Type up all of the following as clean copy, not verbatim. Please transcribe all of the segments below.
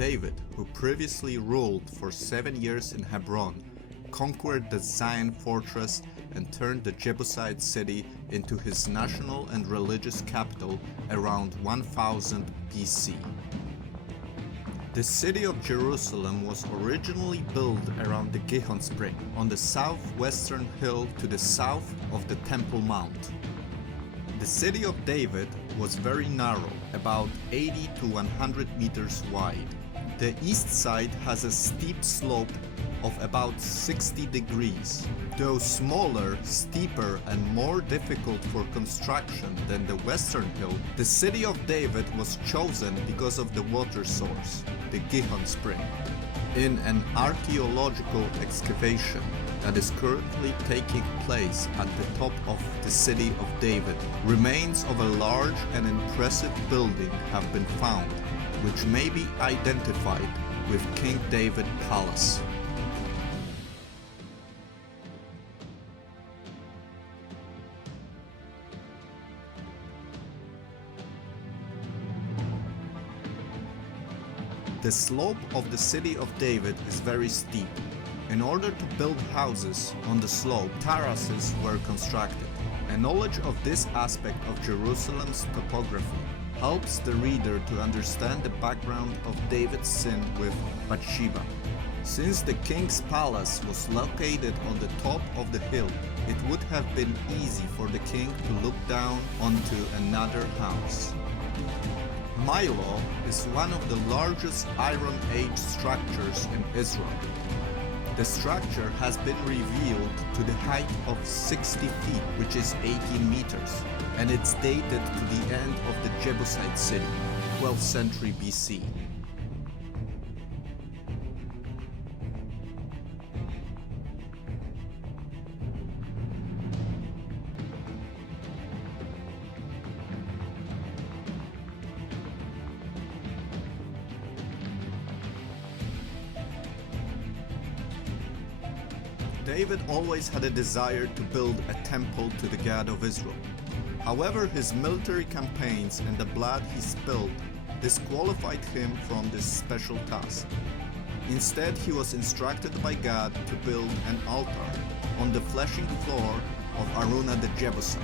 David, who previously ruled for 7 years in Hebron, conquered the Zion fortress and turned the Jebusite city into his national and religious capital around 1000 BC. The city of Jerusalem was originally built around the Gihon Spring, on the southwestern hill to the south of the Temple Mount. The city of David was very narrow, about 80 to 100 meters wide. The east side has a steep slope of about 60 degrees. Though smaller, steeper and more difficult for construction than the western hill, the city of David was chosen because of the water source, the Gihon Spring. In an archaeological excavation that is currently taking place at the top of the city of David, remains of a large and impressive building have been found, which may be identified with King David Palace. The slope of the city of David is very steep. In order to build houses on the slope, terraces were constructed. A knowledge of this aspect of Jerusalem's topography helps the reader to understand the background of David's sin with Bathsheba. Since the king's palace was located on the top of the hill, it would have been easy for the king to look down onto another house. Milo is one of the largest Iron Age structures in Israel. The structure has been revealed to the height of 60 feet, which is 18 meters, and it's dated to the end of the Jebusite city, 12th century BC. David always had a desire to build a temple to the God of Israel. However, his military campaigns and the blood he spilled disqualified him from this special task. Instead, he was instructed by God to build an altar on the threshing floor of Araunah the Jebusite.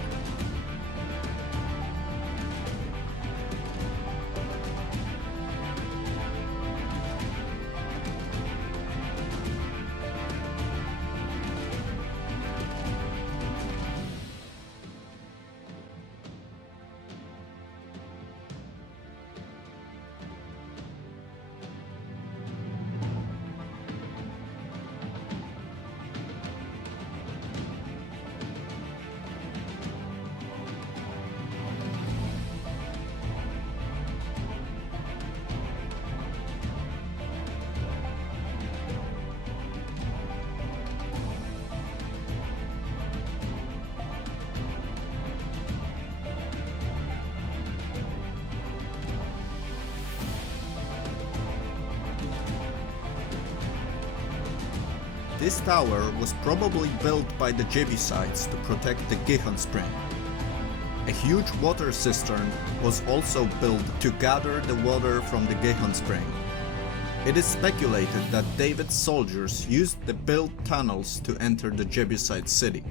This tower was probably built by the Jebusites to protect the Gihon Spring. A huge water cistern was also built to gather the water from the Gihon Spring. It is speculated that David's soldiers used the built tunnels to enter the Jebusite city.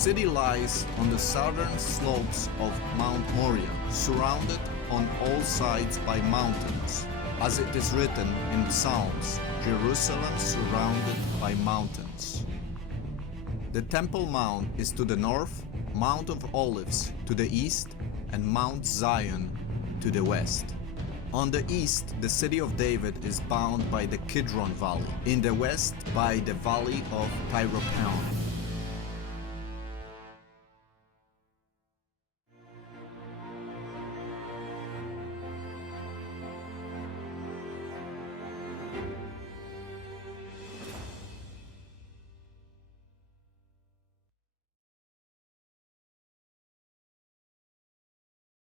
city lies on the southern slopes of Mount Moriah, surrounded on all sides by mountains. As it is written in Psalms, Jerusalem surrounded by mountains. The Temple Mount is to the north, Mount of Olives to the east, and Mount Zion to the west. On the east, the city of David is bound by the Kidron Valley, in the west by the valley of Tyropon.